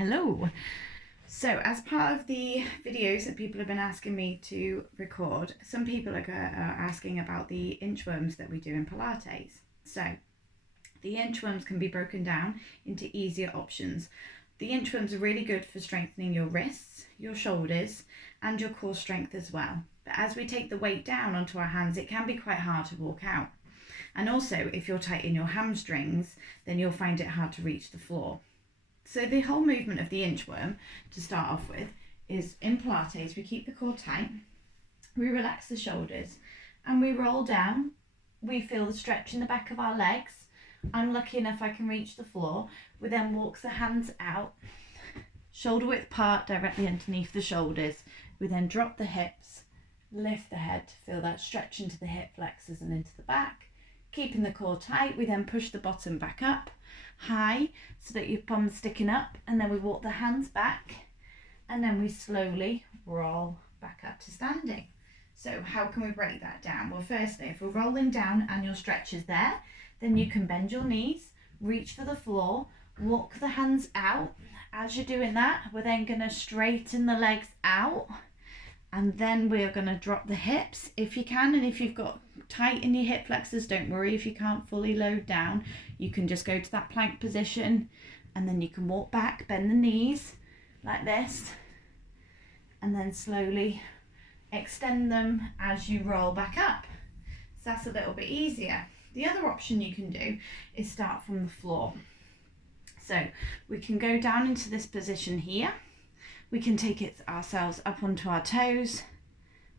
Hello. So as part of the videos that people have been asking me to record, some people are asking about the inchworms that we do in Pilates. So the inchworms can be broken down into easier options. The inchworms are really good for strengthening your wrists, your shoulders, and your core strength as well. But as we take the weight down onto our hands, it can be quite hard to walk out. And also, if you're tight in your hamstrings, then you'll find it hard to reach the floor. So the whole movement of the inchworm, to start off with, is in Pilates, we keep the core tight, we relax the shoulders, and we roll down. We feel the stretch in the back of our legs. I'm lucky enough I can reach the floor. We then walk the hands out, shoulder width apart directly underneath the shoulders. We then drop the hips, lift the head to feel that stretch into the hip flexors and into the back. Keeping the core tight, we then push the bottom back up high so that your bum's sticking up, and then we walk the hands back, and then we slowly roll back up to standing. So how can we break that down? Well, firstly, if we're rolling down and your stretch is there, then you can bend your knees, reach for the floor, walk the hands out. As you're doing that, we're then going to straighten the legs out, and then we're going to drop the hips if you can. And if you've got tight in your hip flexors, don't worry if you can't fully load down. You can just go to that plank position, and then you can walk back, bend the knees like this, and then slowly extend them as you roll back up. So that's a little bit easier. The other option you can do is start from the floor. So we can go down into this position here. We can take it ourselves up onto our toes,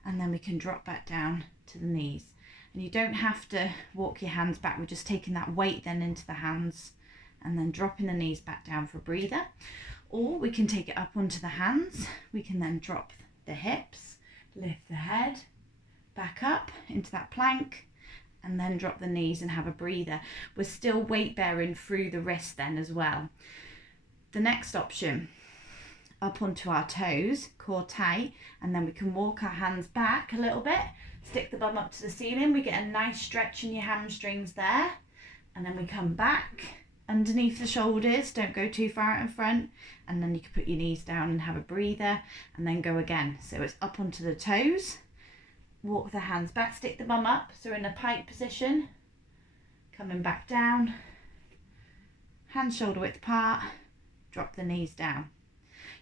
and then we can drop back down to the knees. And you don't have to walk your hands back. We're just taking that weight then into the hands and then dropping the knees back down for a breather. Or we can take it up onto the hands. We can then drop the hips, lift the head back up into that plank, and then drop the knees and have a breather. We're still weight bearing through the wrist then as well. The next option, up onto our toes, core tight, and then we can walk our hands back a little bit, stick the bum up to the ceiling. We get a nice stretch in your hamstrings there, and then we come back underneath the shoulders. Don't go too far out in front, and then you can put your knees down and have a breather, and then go again. So it's up onto the toes, walk the hands back, stick the bum up, so we're in a pike position, coming back down, hands shoulder width apart, drop the knees down.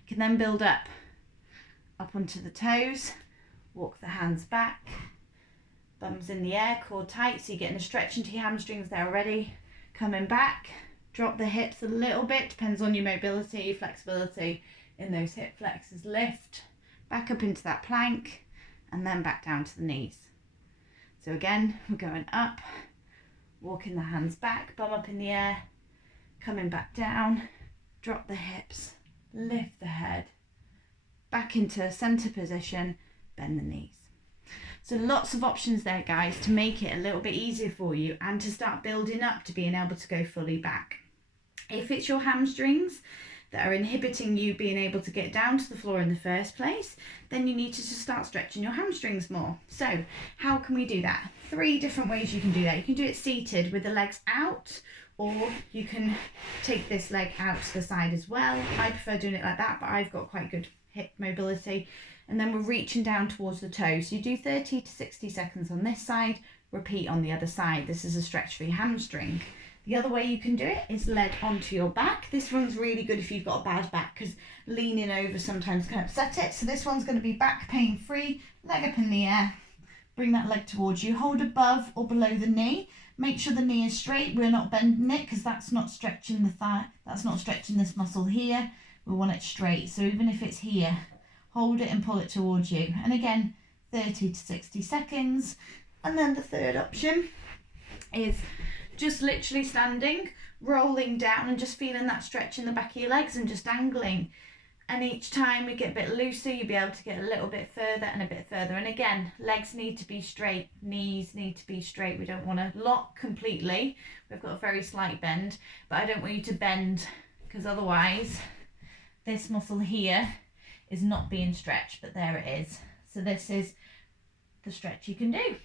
You can then build up onto the toes, walk the hands back, bums in the air, core tight, so you're getting a stretch into your hamstrings there already. Coming back, drop the hips a little bit, depends on your mobility, flexibility in those hip flexors. Lift back up into that plank, and then back down to the knees. So again, we're going up, walking the hands back, bum up in the air, coming back down, drop the hips, lift the head, back into center position, bend the knees. So lots of options there, guys, to make it a little bit easier for you and to start building up to being able to go fully back. If it's your hamstrings that are inhibiting you being able to get down to the floor in the first place, then you need to just start stretching your hamstrings more. So how can we do that? 3 different ways you can do that. You can do it seated with the legs out, or you can take this leg out to the side as well. I prefer doing it like that, but I've got quite good hip mobility. And then we're reaching down towards the toes. So you do 30 to 60 seconds on this side, repeat on the other side. This is a stretch for your hamstring. The other way you can do it is leg onto your back. This one's really good if you've got a bad back, because leaning over sometimes can upset it. So this one's going to be back pain free, leg up in the air. Bring that leg towards you. Hold above or below the knee. Make sure the knee is straight. We're not bending it because that's not stretching the thigh. That's not stretching this muscle here. We want it straight. So even if it's here, hold it and pull it towards you. And again, 30 to 60 seconds. And then the third option is just literally standing, rolling down and just feeling that stretch in the back of your legs and just dangling. And each time we get a bit looser, you'll be able to get a little bit further and a bit further. And again, legs need to be straight, knees need to be straight. We don't want to lock completely. We've got a very slight bend, but I don't want you to bend, because otherwise this muscle here is not being stretched, but there it is. So this is the stretch you can do.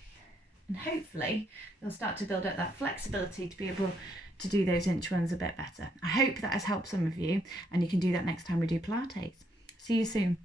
And hopefully you'll start to build up that flexibility to be able to do those inchworms a bit better. I hope that has helped some of you, and you can do that next time we do Pilates. See you soon.